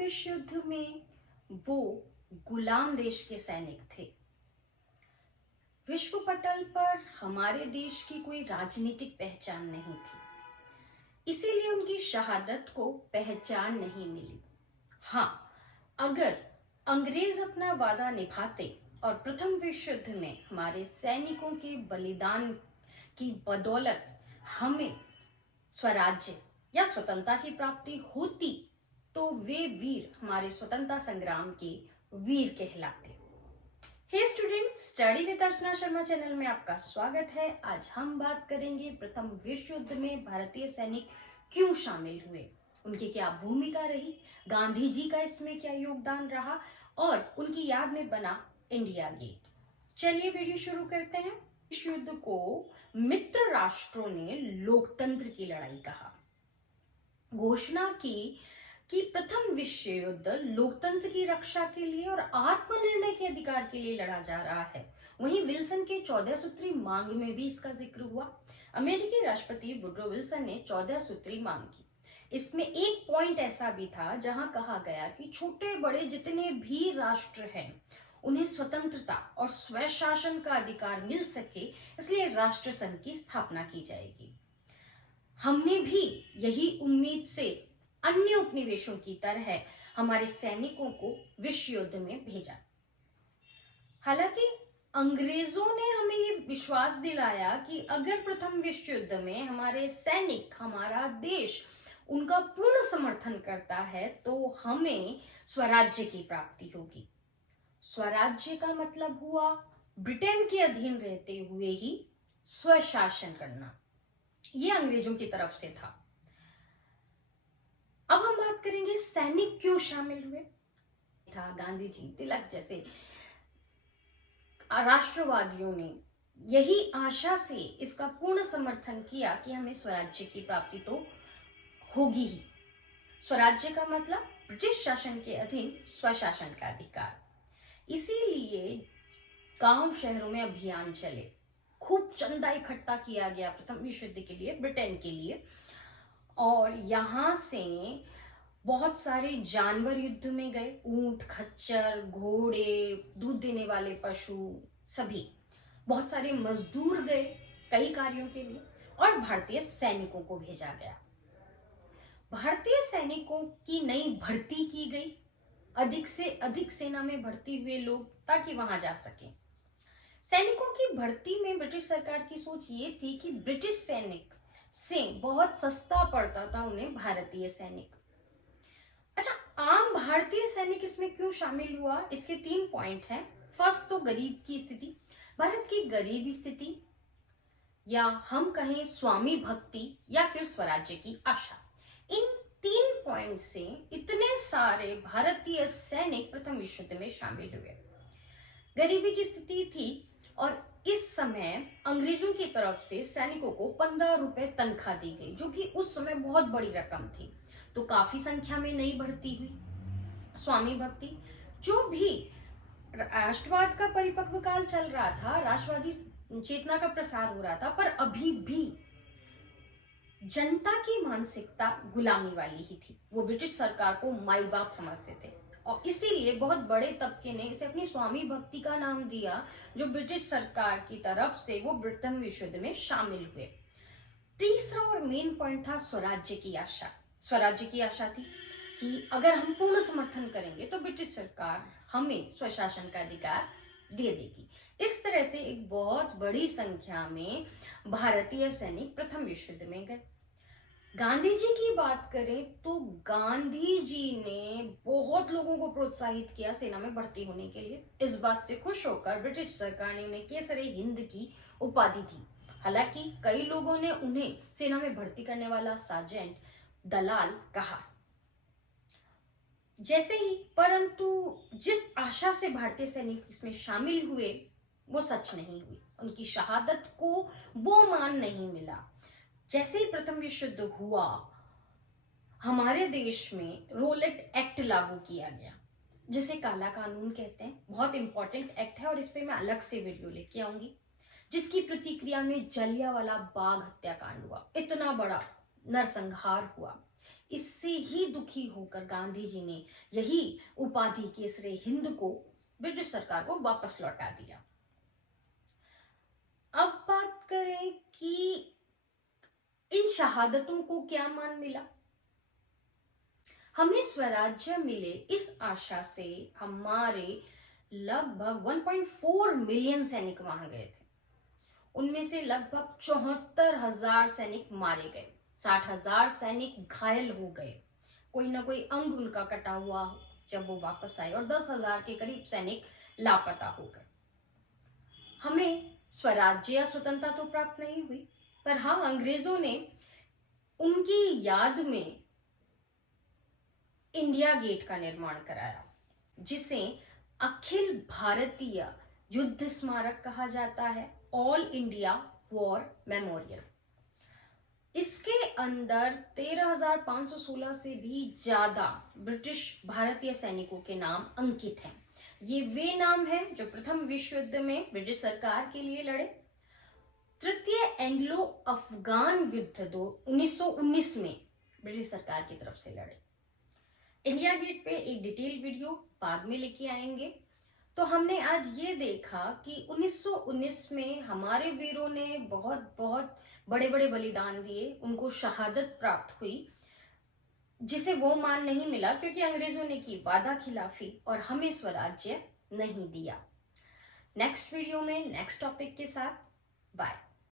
विश्व युद्ध में वो गुलाम देश के सैनिक थे। विश्व पटल पर हमारे देश की कोई राजनीतिक पहचान नहीं थी, इसीलिए उनकी शहादत को पहचान नहीं मिली। हाँ, अगर अंग्रेज अपना वादा निभाते और प्रथम विश्व युद्ध में हमारे सैनिकों के बलिदान की बदौलत हमें स्वराज्य या स्वतंत्रता की प्राप्ति होती तो वे वीर हमारे स्वतंत्रता संग्राम के वीर कहलाते। Hey students, study with Archana Sharma channel में आपका स्वागत है। आज हम बात करेंगे प्रथम विश्व युद्ध में भारतीय सैनिक क्यों शामिल हुए, उनकी क्या भूमिका रही, गांधी जी का इसमें क्या योगदान रहा और उनकी याद में बना इंडिया गेट। चलिए वीडियो शुरू करते हैं। विश्व युद्ध को मित्र राष्ट्रों ने लोकतंत्र की लड़ाई कहा। घोषणा की कि प्रथम विश्व युद्ध लोकतंत्र की रक्षा के लिए और आत्मनिर्णय के अधिकार के लिए लड़ा जा रहा है। वहीं विल्सन के 14 सूत्री मांग में भी इसका जिक्र हुआ। अमेरिकी राष्ट्रपति वुडरो विल्सन ने 14 सूत्री मांग की। इसमें एक पॉइंट ऐसा भी था जहां कहा गया कि छोटे बड़े जितने भी राष्ट्र हैं उन्हें स्वतंत्रता और स्वशासन का अधिकार मिल सके, इसलिए राष्ट्र संघ की स्थापना की जाएगी। हमने भी यही उम्मीद से अन्य उपनिवेशों की तरह हमारे सैनिकों को विश्व युद्ध में भेजा। हालांकि अंग्रेजों ने हमें ये विश्वास दिलाया कि अगर प्रथम विश्व युद्ध में हमारे सैनिक, हमारा देश उनका पूर्ण समर्थन करता है तो हमें स्वराज्य की प्राप्ति होगी। स्वराज्य का मतलब हुआ ब्रिटेन के अधीन रहते हुए ही स्वशासन करना। ये अंग्रेजों की तरफ से था। अब हम बात करेंगे सैनिक क्यों शामिल हुए। गांधी जी, तिलक जैसे राष्ट्रवादियों ने यही आशा से इसका पूर्ण समर्थन किया कि हमें स्वराज्य की प्राप्ति तो होगी ही। स्वराज्य का मतलब ब्रिटिश शासन के अधीन स्वशासन का अधिकार। इसीलिए गांव शहरों में अभियान चले, खूब चंदा इकट्ठा किया गया प्रथम विश्व युद्ध के लिए, ब्रिटेन के लिए, और यहां से बहुत सारे जानवर युद्ध में गए। ऊंट, खच्चर, घोड़े, दूध देने वाले पशु, सभी बहुत सारे मजदूर गए कई कार्यों के लिए, और भारतीय सैनिकों को भेजा गया। भारतीय सैनिकों की नई भर्ती की गई, अधिक से अधिक सेना में भर्ती हुए लोग ताकि वहां जा सके। सैनिकों की भर्ती में ब्रिटिश सरकार की सोच ये थी कि ब्रिटिश सैनिक से बहुत सस्ता पड़ता था उन्हें भारतीय सैनिक। अच्छा, आम भारतीय सैनिक इसमें क्यों शामिल हुआ, इसके 3 पॉइंट हैं। फर्स्ट तो गरीब की स्थिति, भारत की गरीबी स्थिति, या हम कहें स्वामी भक्ति, या फिर स्वराज्य की आशा। इन 3 पॉइंट से इतने सारे भारतीय सैनिक प्रथम विश्व युद्ध में शामिल हुए। गरीबी की स्थिति थी और इस समय अंग्रेजों की तरफ से सैनिकों को 15 रुपए तनख्वाह दी गई, जो कि उस समय बहुत बड़ी रकम थी। तो काफी संख्या में नई भर्ती हुई। स्वामी भक्ति, जो भी राष्ट्रवाद का परिपक्व काल चल रहा था, राष्ट्रवादी चेतना का प्रसार हो रहा था, पर अभी भी जनता की मानसिकता गुलामी वाली ही थी। वो ब्रिटिश सरकार को माई बाप समझते थे और इसीलिए बहुत बड़े तबके ने इसे अपनी स्वामी भक्ति का नाम दिया, जो ब्रिटिश सरकार की तरफ से वो प्रथम विश्व युद्ध में शामिल हुए। तीसरा और मेन पॉइंट था स्वराज्य की आशा। स्वराज्य की आशा थी कि अगर हम पूर्ण समर्थन करेंगे तो ब्रिटिश सरकार हमें स्वशासन का अधिकार दे देगी। इस तरह से एक बहुत बड़ी संख्या में भारतीय सैनिक प्रथम विश्व युद्ध में गए। गांधी जी की बात करें तो गांधी जी ने बहुत लोगों को प्रोत्साहित किया सेना में भर्ती होने के लिए। इस बात से खुश होकर ब्रिटिश सरकार ने उन्हें केसरे हिंद की उपाधि दी। हालांकि कई लोगों ने उन्हें सेना में भर्ती करने वाला सार्जेंट, दलाल कहा। जैसे ही, परंतु जिस आशा से भारतीय सैनिक इसमें शामिल हुए वो सच नहीं हुई। उनकी शहादत को वो मान नहीं मिला। जैसे ही प्रथम विश्व युद्ध हुआ, हमारे देश में रोलेट एक्ट लागू किया गया, जिसे काला कानून कहते हैं। बहुत इंपॉर्टेंट एक्ट है और इस पे मैं अलग से वीडियो लेके आऊंगी, जिसकी प्रतिक्रिया में जलियांवाला बाग हत्याकांड हुआ। इतना बड़ा नरसंहार हुआ। इससे ही दुखी होकर गांधी जी ने यही उपाधि केसरे हिंद को ब्रिटिश सरकार को वापस लौटा दिया। अब बात करें कि इन शहादतों को क्या मान मिला। हमें स्वराज्य मिले इस आशा से हमारे लगभग 1.4 मिलियन सैनिक वहां गए थे। उनमें से लगभग 74,000 सैनिक मारे गए, 60,000 सैनिक घायल हो गए, कोई ना कोई अंग उनका कटा हुआ जब वो वापस आए, और 10,000 के करीब सैनिक लापता हो गए। हमें स्वराज्य या स्वतंत्रता तो प्राप्त नहीं हुई, पर हाँ, अंग्रेजों ने उनकी याद में इंडिया गेट का निर्माण कराया, जिसे अखिल भारतीय युद्ध स्मारक कहा जाता है, ऑल इंडिया वॉर मेमोरियल। इसके अंदर 13,516 से भी ज्यादा ब्रिटिश भारतीय सैनिकों के नाम अंकित हैं। ये वे नाम हैं जो प्रथम विश्व युद्ध में ब्रिटिश सरकार के लिए लड़े, तृतीय एंग्लो अफगान युद्ध 1919 में ब्रिटिश सरकार की तरफ से लड़े। इंडिया गेट पे एक डिटेल वीडियो बाद में लेके आएंगे। तो हमने आज ये देखा कि 1919 में हमारे वीरों ने बहुत बहुत बड़े बड़े बलिदान दिए, उनको शहादत प्राप्त हुई, जिसे वो मान नहीं मिला क्योंकि अंग्रेजों ने की वादा खिलाफी और हमें स्वराज्य नहीं दिया। नेक्स्ट वीडियो में नेक्स्ट टॉपिक के साथ, बाय।